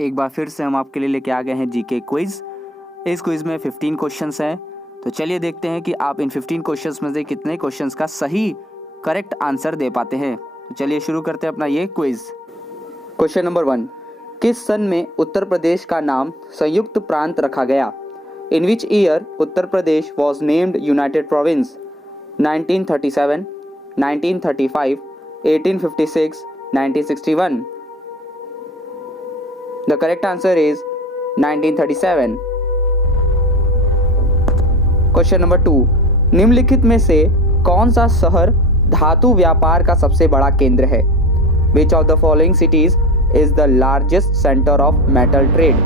एक बार फिर से हम आपके लिए लेके आ गए हैं जीके क्विज। इस क्विज में 15 क्वेश्चंस हैं, तो चलिए देखते हैं कि आप इन 15 क्वेश्चंस में से कितने क्वेश्चंस का सही करेक्ट आंसर दे पाते हैं। तो चलिए शुरू करते हैं अपना ये क्विज। क्वेश्चन नंबर 1, किस सन में उत्तर प्रदेश का नाम संयुक्त प्रांत रखा गया? In which year Uttar Pradesh was named united province? 1937, 1935, 1856, 1961? The correct answer is 1937. Question number 2, निम्नलिखित में से कौन सा शहर धातु व्यापार का सबसे बड़ा केंद्र है? Which of the following cities is the largest center of metal trade?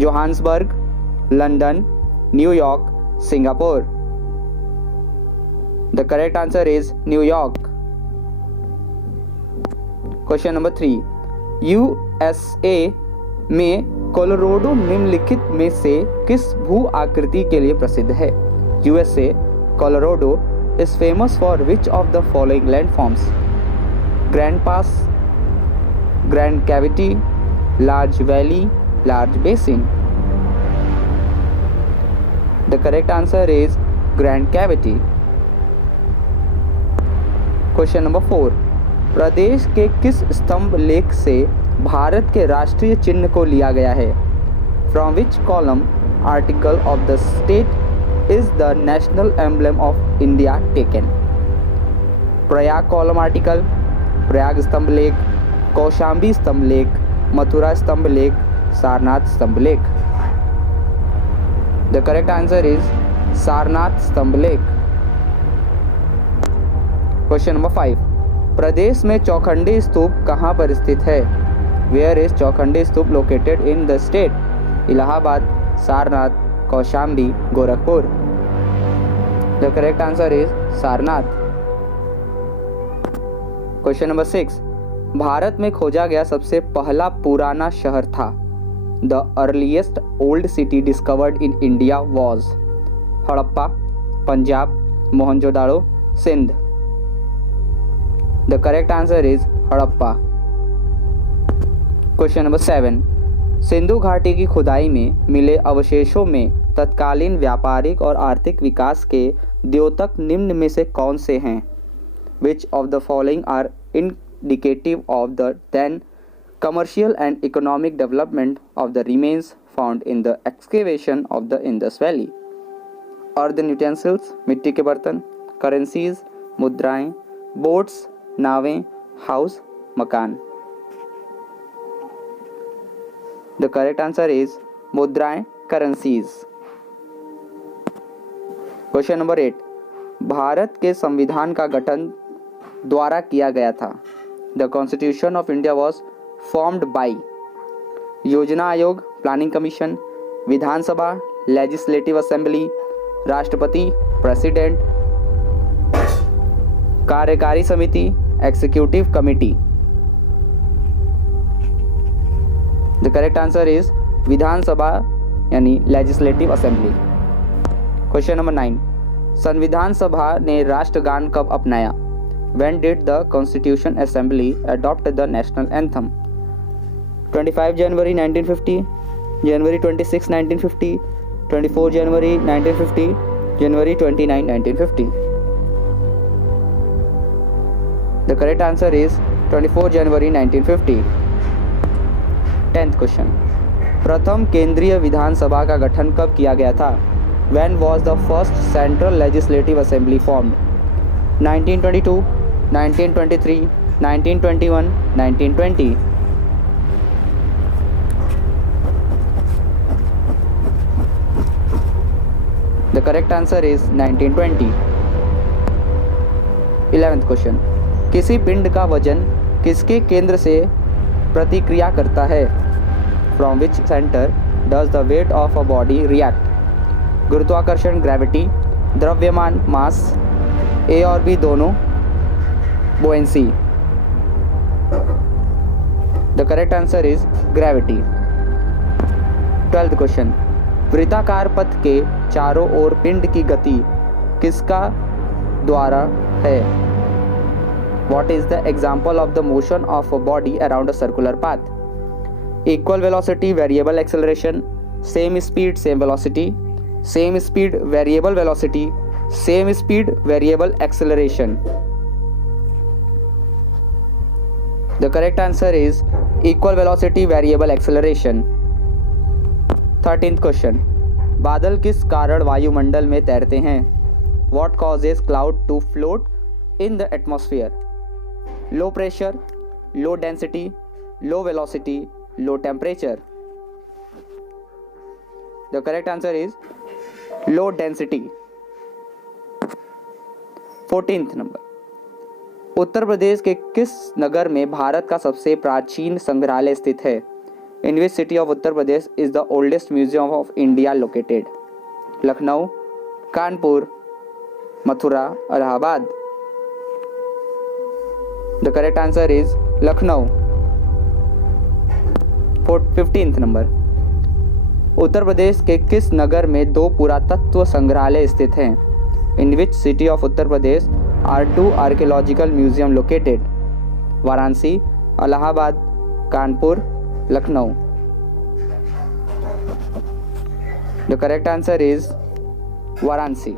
Johannesburg, London, New York, Singapore? The correct answer is New York. Question number 3, USA में कोलोराडो निम्नलिखित में से किस भू आकृति के लिए प्रसिद्ध है? USA Colorado is famous for which of the following landforms? Grand Pass, Grand Cavity, Large Valley, Large Basin? The correct answer is Grand Cavity. Question number 4, प्रदेश के किस स्तंभ लेख से भारत के राष्ट्रीय चिन्ह को लिया गया है? From which column article of the state is the national emblem of India taken? Prayag column article, Prayag स्तंभ लेख, कौशाम्बी स्तंभ लेख, मथुरा स्तंभ लेख, सारनाथ स्तंभ लेख? The correct answer is Sarnath स्तंभ लेख। क्वेश्चन नंबर 5, प्रदेश में चौखंडी स्तूप कहाँ पर स्थित है? Where is Chaukhandi Stupa located in the state? Allahabad, Sarnath, Kaushambi, Gorakhpur? The correct answer is Sarnath. Question number 6, Bharat में खोजा गया सबसे पहला पुराना शहर था? The earliest old city discovered in India was? Harappa, Punjab, Mohenjodaro, Sindh? The correct answer is Harappa. Question number 7, Sindhu घाटी की खुदाई में मिले अवशेषों में तत्कालीन व्यापारिक और आर्थिक विकास के द्योतक निम्न में से कौन से हैं? Which of the following are indicative of the then commercial and economic development of the remains found in the excavation of the Indus Valley? Earthen utensils, मिट्टी के बर्तन, करेंसीज, मुद्राएं, बोट्स, नावें, हाउस, मकान? द करेक्ट आंसर इज मुद्राएं, currencies. Question number 8, Bharat के संविधान का गठन द्वारा किया गया था? The constitution of India was formed by? योजना आयोग, प्लानिंग कमीशन, विधानसभा, लेजिस्लेटिव असेंबली, राष्ट्रपति, प्रेसिडेंट? कार्यकारी समिति, executive committee? The correct answer is विधानसभा यानी लेजिस्लेटिव असेंबली। क्वेश्चन नंबर 9, संविधान सभा ने राष्ट्रगान कब अपनाया? When did the constitution assembly adopt the national anthem? 25 January 1950, January 26 1950, 24 January 1950, January 29 1950? The correct answer is 24 January 1950। 10th question, प्रथम केंद्रीय विधानसभा का गठन कब किया गया था? When was the first central legislative assembly formed? 1922, 1923, 1921, 1920? The correct answer is 1920। 11th question, किसी पिंड का वजन किसके केंद्र से प्रतिक्रिया करता है? From which centre does the weight of a body react? गुरुत्वाकर्षण, ग्रेविटी, द्रव्यमान, मास, ए और बी दोनों, buoyancy? The correct answer is gravity. 12th question, वृत्ताकार पथ के चारों ओर पिंड की गति किसका द्वारा है? What is the example of the motion of a body around a circular path? equal velocity, variable acceleration, same speed, same velocity, same speed, variable velocity, same speed, variable acceleration. The correct answer is equal velocity, variable acceleration. 13th question. बादल किस कारण वायुमंडल में तैरते हैं? What causes cloud to float in the atmosphere? Low pressure, low density, low velocity, low temperature. The correct answer is low density. 14th number. Uttar Pradesh के किस नगर में भारत का सबसे प्राचीन संग्रहालय स्थित है? In which city of Uttar Pradesh is the oldest museum of India located? Lucknow, Kanpur, Mathura, Allahabad. The correct answer is Lucknow. 15th number. Uttar Pradesh के किस नगर में 2 पुरातत्व संग्रहालय स्थित हैं? In which city of Uttar Pradesh are 2 archaeological museum located? Varanasi, Allahabad, Kanpur, Lucknow. The correct answer is Varanasi.